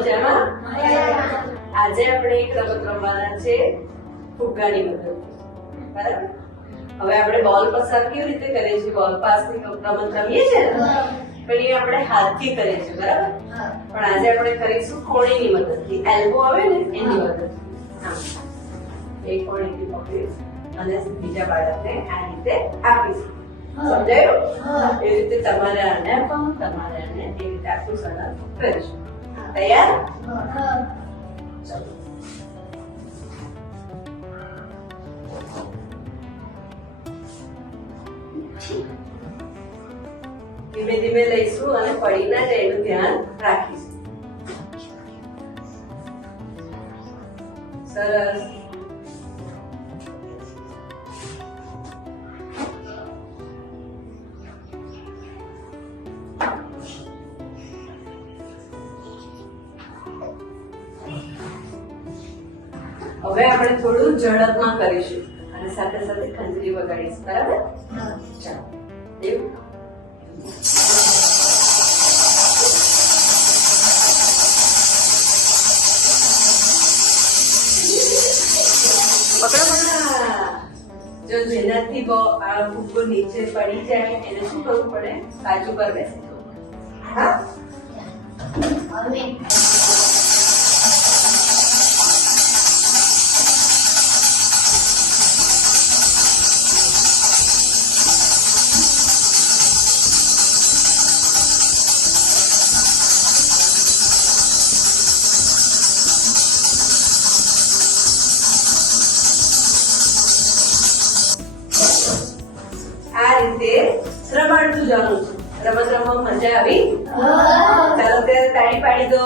મજામાં? આજે આપણે એક રમત રમવાના છે ફુગ્ગાની મદદથી. બરાબર? હવે આપણે બોલ પસાર કેવી રીતે કરીએ છીએ? બોલ પાસની રમત રમીએ છીએ ને, પણ એ આપણે હાથથી કરીએ છીએ. બરાબર? પણ આજે આપણે કરીશું કોણીની મદદથી. એલ્બો આવે ને એની મદદથી. હા, એક કોણીથી પકડીશું અને બીજા બાળકને આ રીતે આપીશું. સમજાયું? એ રીતે તમારે આને પણ તમારે આને એ રીતે આખું સરળ કરીશું. તૈયાર? ચલો. ધીમે ધીમે લઈશું અને પડી ના જાય એનું ધ્યાન રાખીશું. સરસ. હવે આપણે થોડું ઝડપમાં કરીશું અને સાથે સાથે ખંજરી વગાડીશું. બરાબર? ચાલો. એવું પકડો પકડા. જો જેનાથી આ ફુગ્ગો નીચે પડી જાય એને શું કરવું પડે? બાજુ પર બેસી જવું. હા, આ રીતે રમાડતું જવાનું છે. રમત રમવા મજા આવી? ચાલો ત્યારે તાળી પાડી દો.